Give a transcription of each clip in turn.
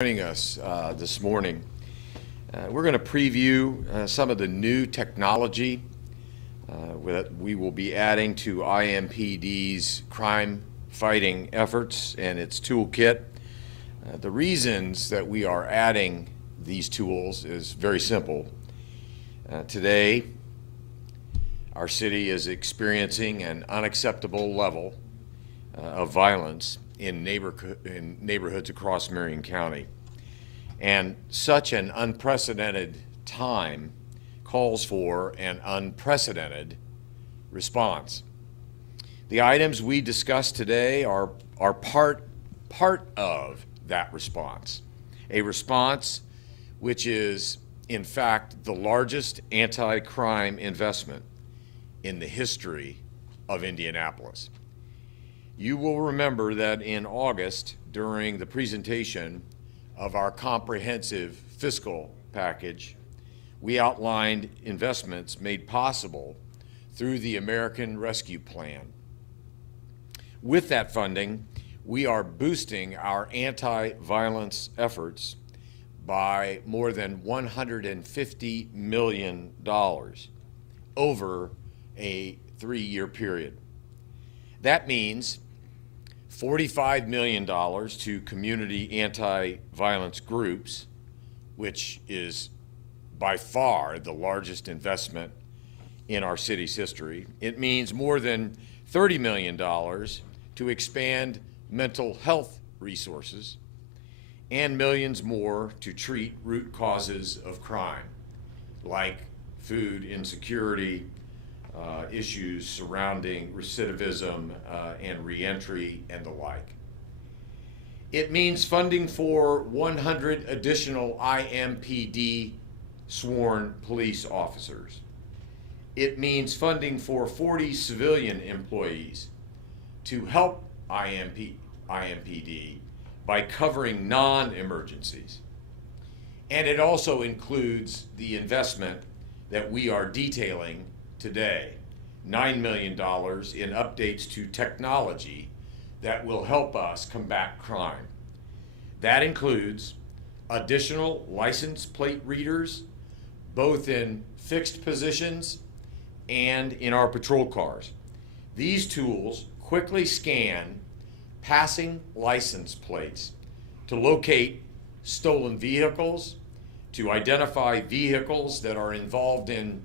Joining us this morning. We're going to preview some of the new technology that we will be adding to IMPD's crime fighting efforts and its toolkit. The reasons that we are adding these tools is very simple. Today, our city is experiencing an unacceptable level of violence in neighborhoods across Marion County. And such an unprecedented time calls for an unprecedented response. The items we discuss today are part of that response, a response which is, in fact, the largest anti-crime investment in the history of Indianapolis. You will remember that in August, during the presentation of our comprehensive fiscal package, we outlined investments made possible through the American Rescue Plan. With that funding, we are boosting our anti-violence efforts by more than $150 million over a 3-year period. That means $45 million to community anti-violence groups, which is by far the largest investment in our city's history. It means more than $30 million to expand mental health resources, and millions more to treat root causes of crime, like food insecurity, issues surrounding recidivism and reentry and the like. It means funding for 100 additional IMPD sworn police officers. It means funding for 40 civilian employees to help IMPD by covering non-emergencies. And it also includes the investment that we are detailing today, $9 million in updates to technology that will help us combat crime. That includes additional license plate readers, both in fixed positions and in our patrol cars. These tools quickly scan passing license plates to locate stolen vehicles, to identify vehicles that are involved in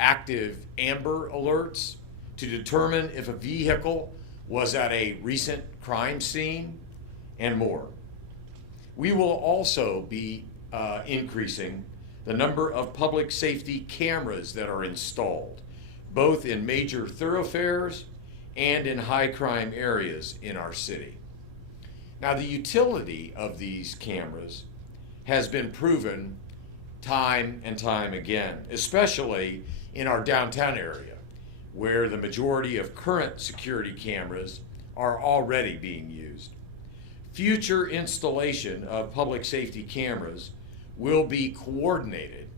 active amber alerts, to determine if a vehicle was at a recent crime scene, and more. We will also be increasing the number of public safety cameras that are installed, both in major thoroughfares and in high crime areas in our city. Now, the utility of these cameras has been proven time and time again, especially in our downtown area, where the majority of current security cameras are already being used. Future installation of public safety cameras will be coordinated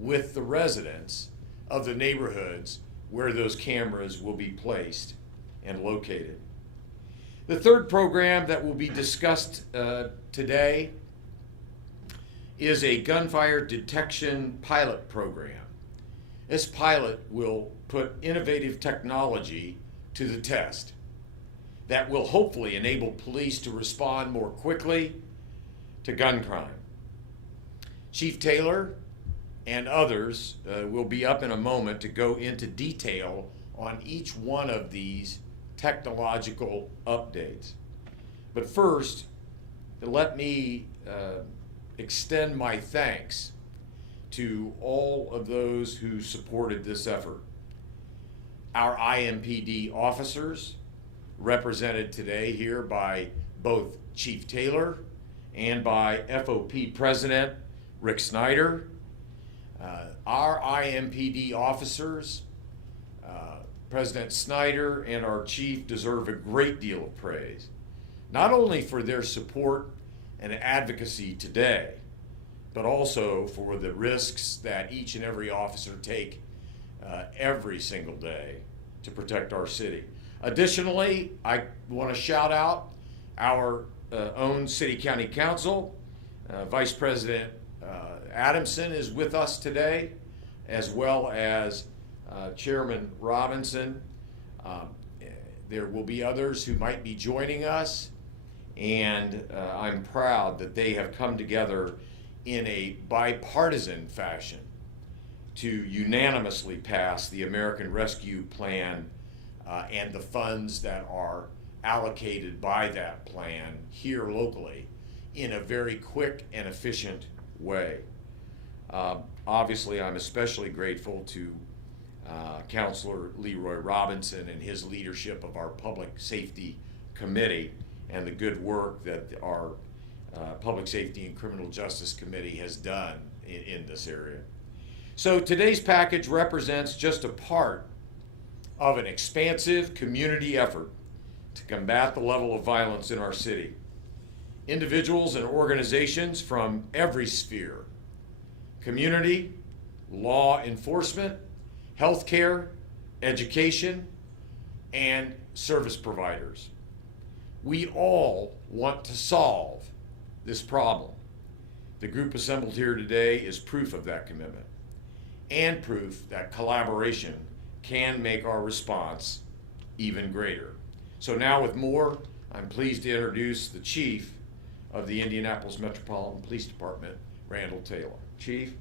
with the residents of the neighborhoods where those cameras will be placed and located. The third program that will be discussed today is a gunfire detection pilot program. This pilot will put innovative technology to the test that will hopefully enable police to respond more quickly to gun crime. Chief Taylor and others will be up in a moment to go into detail on each one of these technological updates. But first, let me extend my thanks to all of those who supported this effort. Our IMPD officers, represented today here by both Chief Taylor and by FOP President Rick Snyder. Our IMPD officers, President Snyder and our chief, deserve a great deal of praise, not only for their support and advocacy today, but also for the risks that each and every officer take every single day to protect our city. Additionally, I want to shout out our own City County Council, Vice President Adamson is with us today, as well as Chairman Robinson. There will be others who might be joining us, and I'm proud that they have come together in a bipartisan fashion to unanimously pass the American Rescue Plan and the funds that are allocated by that plan here locally in a very quick and efficient way. Obviously, I'm especially grateful to Councilor Leroy Robinson and his leadership of our Public Safety Committee and the good work that our Public Safety and Criminal Justice Committee has done in this area. So today's package represents just a part of an expansive community effort to combat the level of violence in our city. Individuals and organizations from every sphere, community, law enforcement, healthcare, education, and service providers. We all want to solve this problem. The group assembled here today is proof of that commitment and proof that collaboration can make our response even greater. So now with more, I'm pleased to introduce the Chief of the Indianapolis Metropolitan Police Department, Randall Taylor. Chief.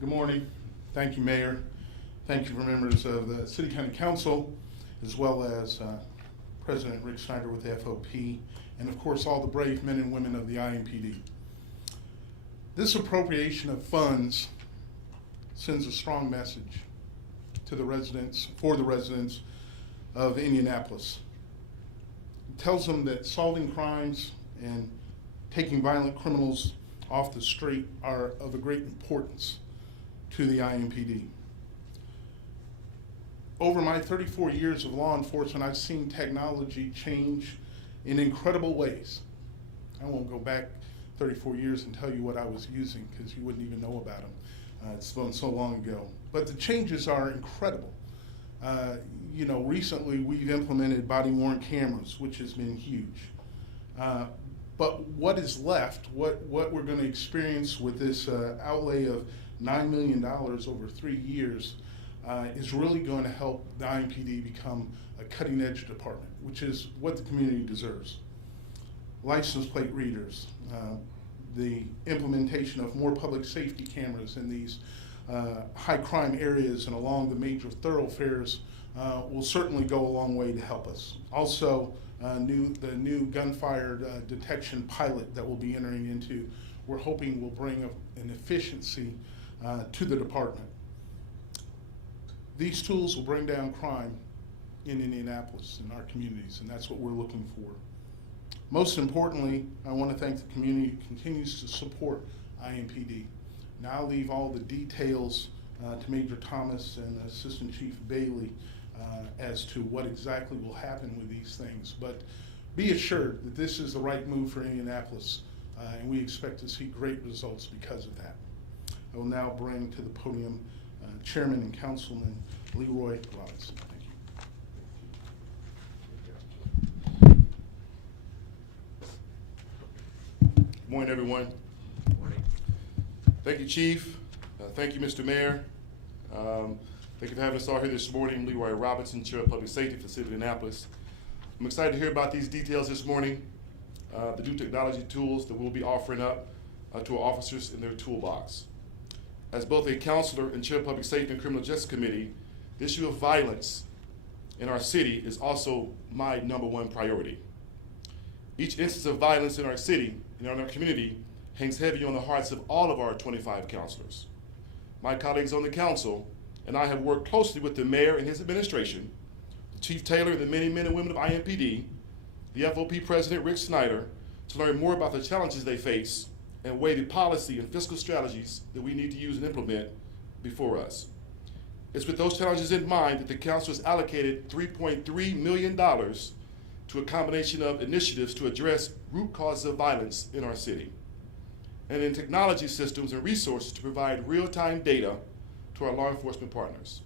Good morning. Thank you, Mayor. Thank you for members of the City County Council, as well as President Rick Snyder with the FOP, and of course all the brave men and women of the IMPD. This appropriation of funds sends a strong message to the residents, for the residents of Indianapolis. It tells them that solving crimes and taking violent criminals off the street are of a great importance to the IMPD. Over my 34 years of law enforcement, I've seen technology change in incredible ways. I won't go back 34 years and tell you what I was using because you wouldn't even know about them. It's been so long ago. But the changes are incredible. Recently we've implemented body-worn cameras, which has been huge. But what is left, what we're going to experience with this outlay of $9 million over 3 years is really going to help the IMPD become a cutting-edge department, which is what the community deserves. License plate readers, the implementation of more public safety cameras in these high crime areas and along the major thoroughfares will certainly go a long way to help us. Also, the new Gunfire detection pilot that we'll be entering into, we're hoping will bring an efficiency to the department. These tools will bring down crime in Indianapolis, in our communities, and that's what we're looking for. Most importantly, I want to thank the community who continues to support IMPD. Now I'll leave all the details to Major Thomas and Assistant Chief Bailey as to what exactly will happen with these things. But be assured that this is the right move for Indianapolis, and we expect to see great results because of that. I will now bring to the podium Chairman and Councilman Leroy Robinson. Thank you. Good morning, everyone. Good morning. Thank you, Chief. Thank you, Mr. Mayor. Thank you for having us all here this morning. Leroy Robinson, Chair of Public Safety for the City of Indianapolis. I'm excited to hear about these details this morning, the new technology tools that we'll be offering up to our officers in their toolbox. As both a counselor and Chair of Public Safety and Criminal Justice Committee, the issue of violence in our city is also my #1 priority. Each instance of violence in our city and in our community hangs heavy on the hearts of all of our 25 counselors. My colleagues on the council and I have worked closely with the mayor and his administration, Chief Taylor and the many men and women of IMPD, the FOP President Rick Snyder, to learn more about the challenges they face and weigh the policy and fiscal strategies that we need to use and implement before us. It's with those challenges in mind that the council has allocated $3.3 million to a combination of initiatives to address root causes of violence in our city, and in technology systems and resources to provide real-time data to our law enforcement partners.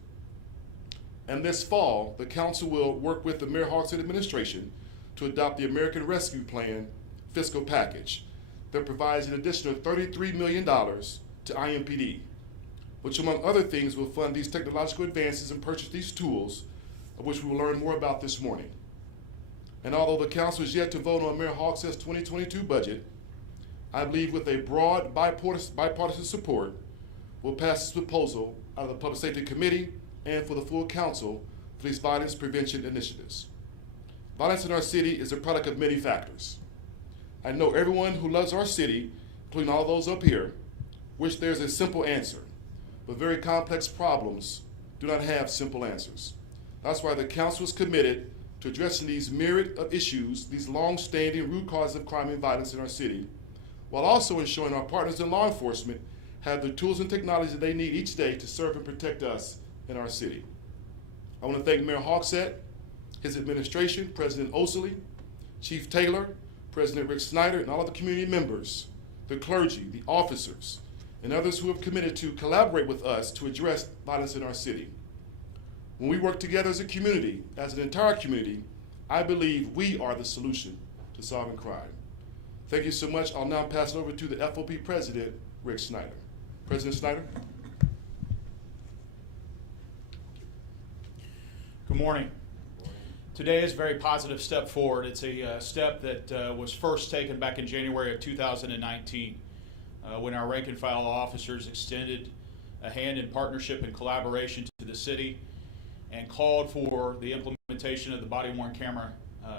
And this fall, the council will work with the Mayor Hogsett administration to adopt the American Rescue Plan fiscal package that provides an additional $33 million to IMPD, which among other things will fund these technological advances and purchase these tools, of which we will learn more about this morning. And although the council is yet to vote on Mayor Hogsett's 2022 budget, I believe with a broad bipartisan support, we'll pass this proposal out of the Public Safety Committee and for the full council for these violence prevention initiatives. Violence in our city is a product of many factors. I know everyone who loves our city, including all those up here, wish there's a simple answer, but very complex problems do not have simple answers. That's why the council is committed to addressing these myriad of issues, these long-standing root causes of crime and violence in our city, while also ensuring our partners in law enforcement have the tools and technology they need each day to serve and protect us in our city. I want to thank Mayor Hogsett, his administration, President Osley, Chief Taylor, President Rick Snyder, and all of the community members, the clergy, the officers, and others who have committed to collaborate with us to address violence in our city. When we work together as a community, as an entire community, I believe we are the solution to solving crime. Thank you so much. I'll now pass it over to the FOP President, Rick Snyder. President Snyder. Good morning. Today is a very positive step forward. It's a step that was first taken back in January of 2019 when our rank and file officers extended a hand in partnership and collaboration to the city and called for the implementation of the body-worn camera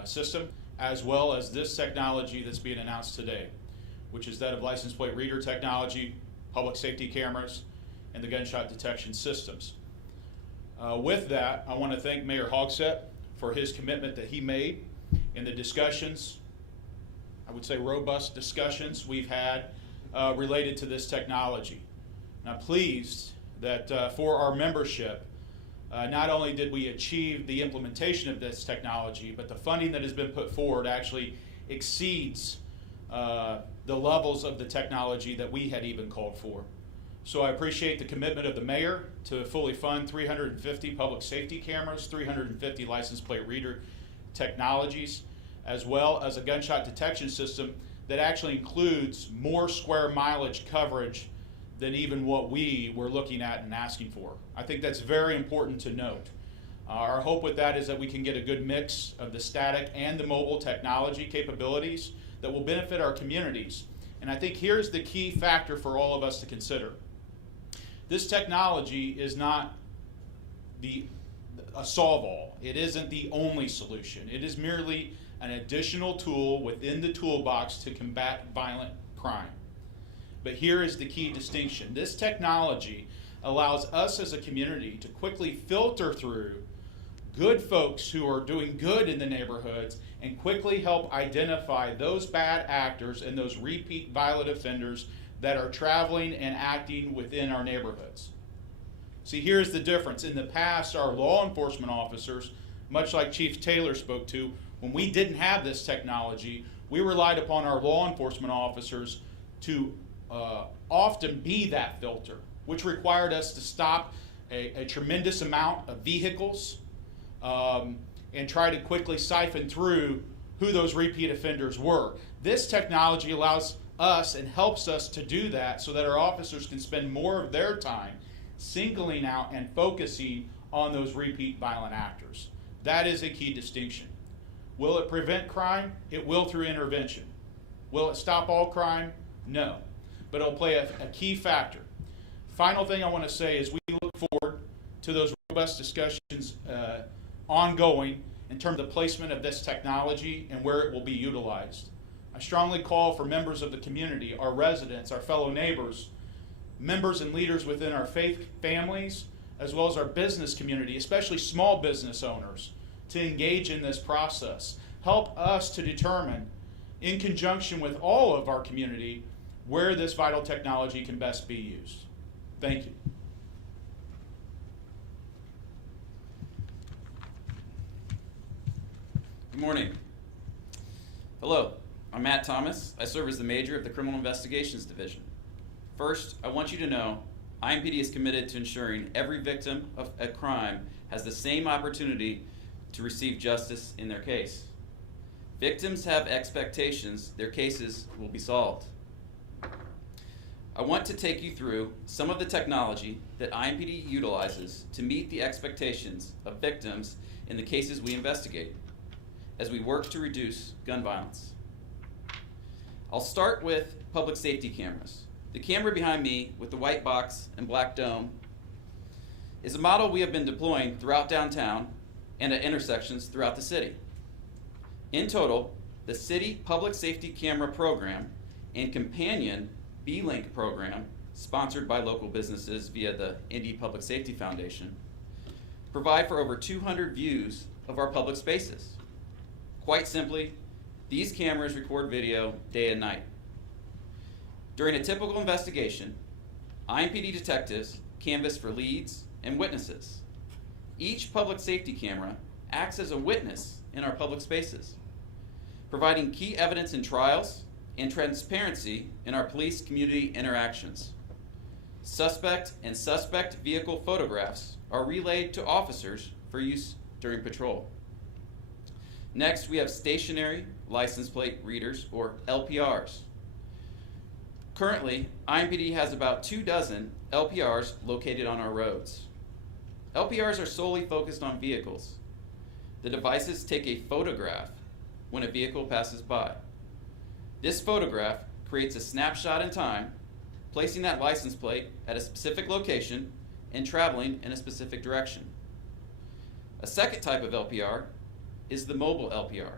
system, as well as this technology that's being announced today, which is that of license plate reader technology, public safety cameras, and the gunshot detection systems. With that, I want to thank Mayor Hogsett for his commitment that he made in the discussions, I would say robust discussions we've had related to this technology. And I'm pleased that for our membership, not only did we achieve the implementation of this technology, but the funding that has been put forward actually exceeds the levels of the technology that we had even called for. So I appreciate the commitment of the mayor to fully fund 350 public safety cameras, 350 license plate reader technologies, as well as a gunshot detection system that actually includes more square mileage coverage than even what we were looking at and asking for. I think that's very important to note. Our hope with that is that we can get a good mix of the static and the mobile technology capabilities that will benefit our communities. And I think here's the key factor for all of us to consider. This technology is not a solve-all. It isn't the only solution. It is merely an additional tool within the toolbox to combat violent crime. But here is the key distinction. This technology allows us as a community to quickly filter through good folks who are doing good in the neighborhoods and quickly help identify those bad actors and those repeat violent offenders that are traveling and acting within our neighborhoods. See, here's the difference. In the past, our law enforcement officers, much like Chief Taylor spoke to, when we didn't have this technology, we relied upon our law enforcement officers to often be that filter, which required us to stop a tremendous amount of vehicles and try to quickly siphon through who those repeat offenders were. This technology allows us and helps us to do that so that our officers can spend more of their time singling out and focusing on those repeat violent actors. That is a key distinction. Will it prevent crime? It will through intervention. Will it stop all crime? No. But it'll play a key factor. Final thing I want to say is we look forward to those robust discussions ongoing in terms of the placement of this technology and where it will be utilized. I strongly call for members of the community, our residents, our fellow neighbors, members and leaders within our faith families, as well as our business community, especially small business owners, to engage in this process. Help us to determine, in conjunction with all of our community, where this vital technology can best be used. Thank you. Good morning. Hello, I'm Matt Thomas. I serve as the major of the Criminal Investigations Division. First, I want you to know IMPD is committed to ensuring every victim of a crime has the same opportunity to receive justice in their case. Victims have expectations their cases will be solved. I want to take you through some of the technology that IMPD utilizes to meet the expectations of victims in the cases we investigate as we work to reduce gun violence. I'll start with public safety cameras. The camera behind me with the white box and black dome is a model we have been deploying throughout downtown and at intersections throughout the city. In total, the City Public Safety Camera Program and companion B-Link program, sponsored by local businesses via the Indy Public Safety Foundation, provide for over 200 views of our public spaces. Quite simply, these cameras record video day and night. During a typical investigation, IMPD detectives canvass for leads and witnesses. Each public safety camera acts as a witness in our public spaces, providing key evidence in trials and transparency in our police-community interactions. Suspect and suspect vehicle photographs are relayed to officers for use during patrol. Next, we have stationary license plate readers, or LPRs. Currently, IMPD has about 24 LPRs located on our roads. LPRs are solely focused on vehicles. The devices take a photograph when a vehicle passes by. This photograph creates a snapshot in time, placing that license plate at a specific location and traveling in a specific direction. A second type of LPR is the mobile LPR.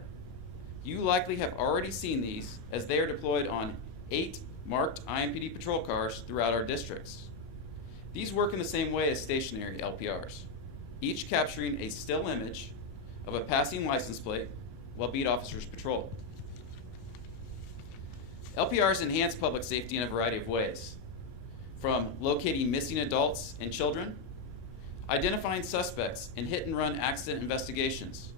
You likely have already seen these as they are deployed on 8 marked IMPD patrol cars throughout our districts. These work in the same way as stationary LPRs, each capturing a still image of a passing license plate while beat officers patrol. LPRs enhance public safety in a variety of ways, from locating missing adults and children, identifying suspects in hit-and-run accident investigations,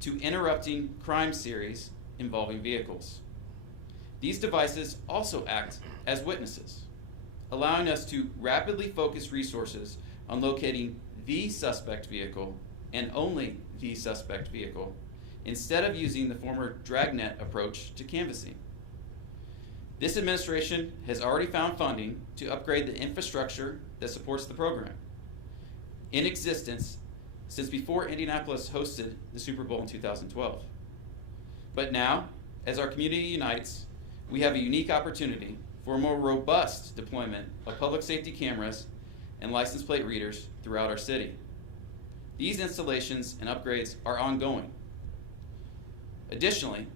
to interrupting crime series involving vehicles. These devices also act as witnesses, allowing us to rapidly focus resources on locating the suspect vehicle and only the suspect vehicle, instead of using the former dragnet approach to canvassing. This administration has already found funding to upgrade the infrastructure that supports the program, in existence since before Indianapolis hosted the Super Bowl in 2012. But now, as our community unites, we have a unique opportunity for a more robust deployment of public safety cameras and license plate readers throughout our city. These installations and upgrades are ongoing. Additionally,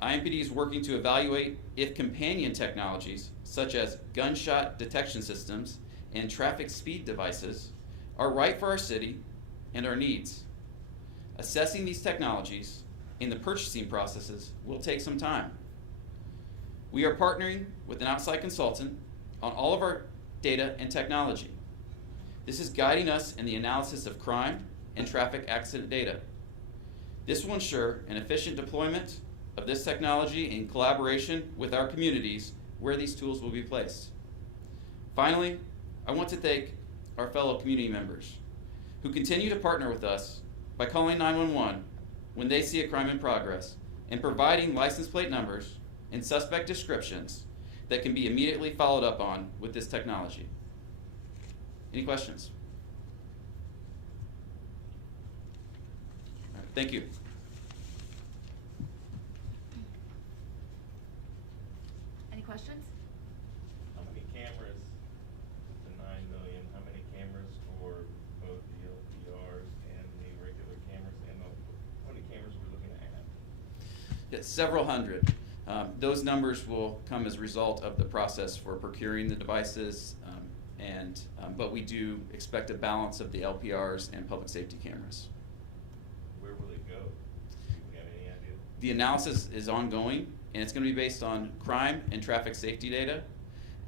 IMPD is working to evaluate if companion technologies such as gunshot detection systems and traffic speed devices are right for our city and our needs. Assessing these technologies in the purchasing processes will take some time. We are partnering with an outside consultant on all of our data and technology. This is guiding us in the analysis of crime and traffic accident data. This will ensure an efficient deployment of this technology in collaboration with our communities where these tools will be placed. Finally, I want to thank our fellow community members who continue to partner with us by calling 911 when they see a crime in progress and providing license plate numbers and suspect descriptions that can be immediately followed up on with this technology. Any questions? All right, thank you. Any questions? How many cameras, the 9 million, how many cameras for both the LPRs and the regular cameras? And how many cameras we're looking at? Yeah, several hundred. Those numbers will come as a result of the process for procuring the devices, but we do expect a balance of the LPRs and public safety cameras. Where will it go? Do we have any idea? The analysis is ongoing, and it's going to be based on crime and traffic safety data.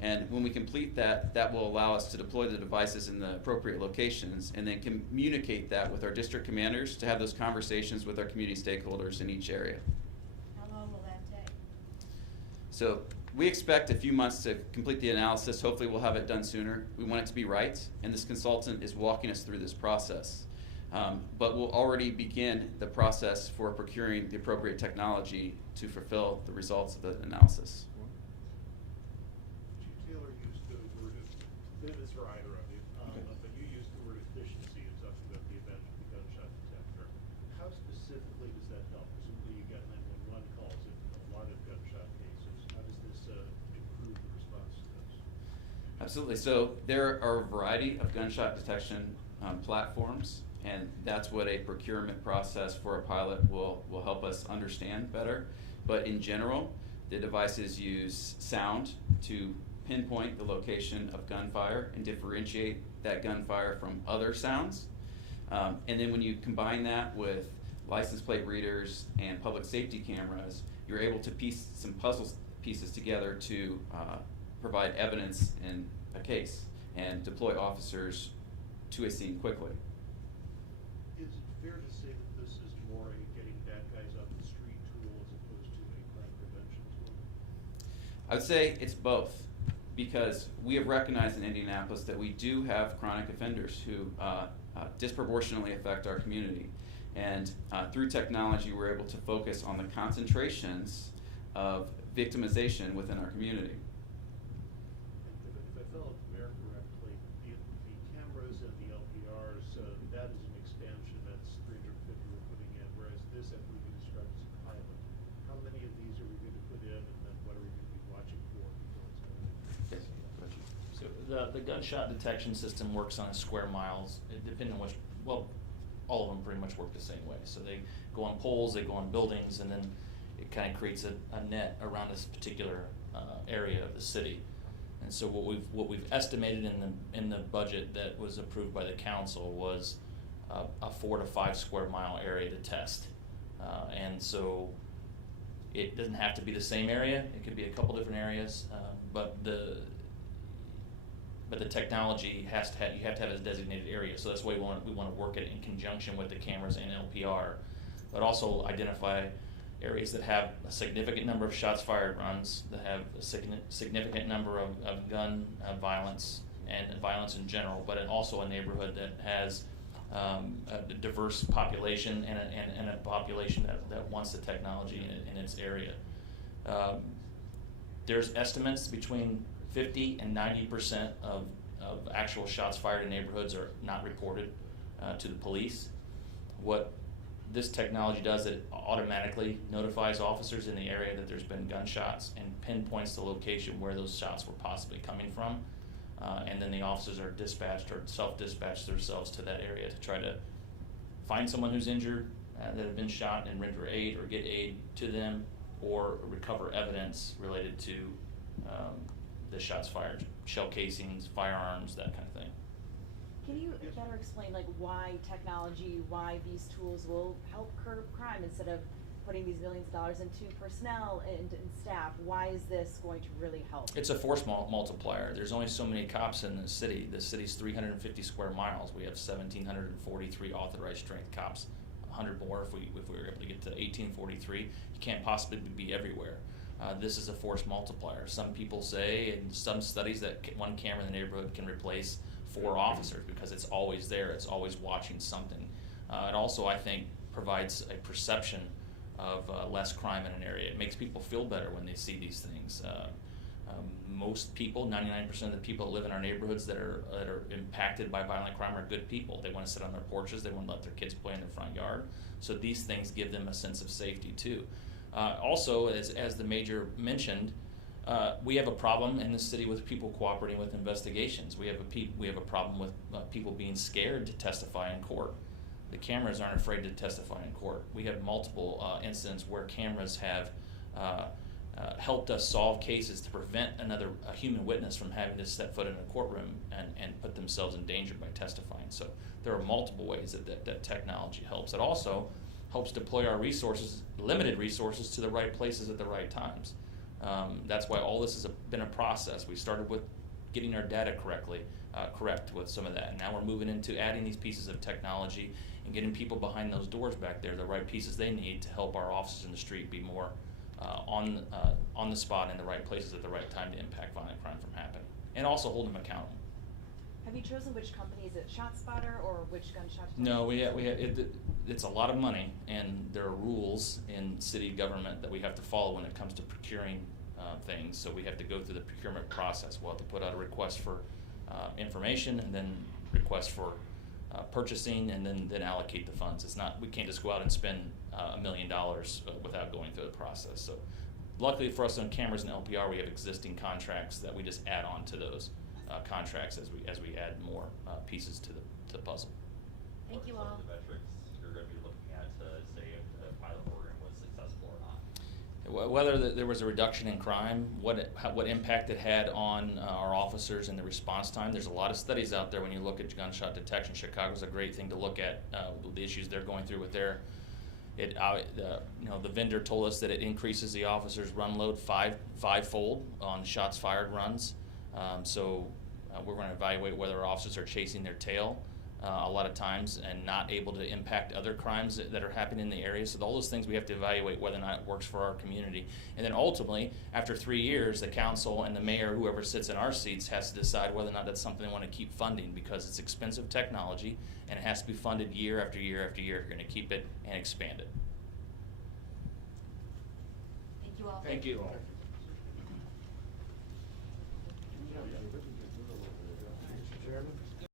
And when we complete that, that will allow us to deploy the devices in the appropriate locations and then communicate that with our district commanders to have those conversations with our community stakeholders in each area. How long will that take? So We expect a few months to complete the analysis. Hopefully we'll have it done sooner. We want it to be right, and this consultant is walking us through this process. But we'll already begin the process for procuring the appropriate technology to fulfill the results of the analysis. Chief Taylor used the word, this is for either of you, but you used the word efficiency in talking about the event of the gunshot detector. How specifically does that help? Presumably you get 911 calls in a lot of gunshot cases. How does this improve the response to those? Absolutely. So there are a variety of gunshot detection platforms, and that's what a procurement process for a pilot will help us understand better. But in general, the devices use sound to pinpoint the location of gunfire and differentiate that gunfire from other sounds. And then when you combine that with license plate readers and public safety cameras, you're able to piece some puzzle pieces together to provide evidence in a case and deploy officers to a scene quickly. Is it fair to say that this is more a getting bad guys off the street tool as opposed to a crime prevention tool? I would say it's both, because we have recognized in Indianapolis that we do have chronic offenders who disproportionately affect our community. And through technology, we're able to focus on the concentrations of victimization within our community. If I follow the mayor correctly, the cameras and the LPRs, that is an expansion, that's 350 we're putting in, whereas this, I believe you described as a pilot. How many of these are we going to put in, and then what are we going to be watching for before it's going to? So the gunshot detection system works on square miles, depending on which, well, all of them pretty much work the same way. So they go on poles, they go on buildings, and then it kind of creates a net around this particular area of the city. And so what we've estimated in the budget that was approved by the council was a 4 to 5 square mile area to test. And so it doesn't have to be the same area. It could be a couple different areas, but the technology you have to have a designated area. So that's why we want to work it in conjunction with the cameras and LPR, but also identify areas that have a significant number of shots fired runs, that have a significant number of gun violence and violence in general, but also a neighborhood that has a diverse population and a population that wants the technology in its area. There's estimates between 50 and 90% of actual shots fired in neighborhoods are not reported to the police. What this technology does, it automatically notifies officers in the area that there's been gunshots and pinpoints the location where those shots were possibly coming from. And then the officers are dispatched or self-dispatch themselves to that area to try to find someone who's injured that have been shot and render aid or get aid to them, or recover evidence related to the shots fired, shell casings, firearms, that kind of thing. Can you better explain why technology, why these tools will help curb crime instead of putting these millions of dollars into personnel and staff? Why is this going to really help? It's a force multiplier. There's only so many cops in the city. The city's 350 square miles. We have 1,743 authorized strength cops. 100 more if we were able to get to 1843. You can't possibly be everywhere. This is a force multiplier. Some people say in some studies that one camera in the neighborhood can replace 4 officers because it's always there. It's always watching something. It also, I think, provides a perception of less crime in an area. It makes people feel better when they see these things. Most people, 99% of the people that live in our neighborhoods that are impacted by violent crime are good people. They want to sit on their porches. They want to let their kids play in their front yard. So these things give them a sense of safety too. Also, as the major mentioned, we have a problem in the city with people cooperating with investigations. We have a problem with people being scared to testify in court. The cameras aren't afraid to testify in court. We have multiple incidents where cameras have helped us solve cases to prevent a human witness from having to set foot in a courtroom and put themselves in danger by testifying. So there are multiple ways that technology helps. It also helps deploy our resources, limited resources, to the right places at the right times. That's why all this has been a process. We started with getting our data correct with some of that. And now we're moving into adding these pieces of technology and getting people behind those doors back there, the right pieces they need to help our officers in the street be more on the spot in the right places at the right time to impact violent crime from happening, and also hold them accountable. Have you chosen which company? Is it ShotSpotter or which Gunshot Detection? No, it's a lot of money, and there are rules in city government that we have to follow when it comes to procuring things. So we have to go through the procurement process. We'll have to put out a request for information, and then request for purchasing, and then allocate the funds. It's not, we can't just go out and spend $1 million without going through the process. So luckily for us on cameras and LPR, we have existing contracts that we just add on to those contracts as we add more pieces to the puzzle. Thank you What are all. some of the metrics you're going to be looking at to say if the pilot program was successful or not? Whether there was a reduction in crime, what impact it had on our officers and the response time. There's a lot of studies out there when you look at gunshot detection. Chicago's a great thing to look at, the issues they're going through with their. The vendor told us that it increases the officer's run load fivefold on shots fired runs. We're going to evaluate whether our officers are chasing their tail a lot of times and not able to impact other crimes that are happening in the area. So all those things we have to evaluate whether or not it works for our community. And then ultimately, after 3 years, the council and the mayor, whoever sits in our seats, has to decide whether or not that's something they want to keep funding, because it's expensive technology and it has to be funded year after year after year if you're going to keep it and expand it. Thank you all. Thank you.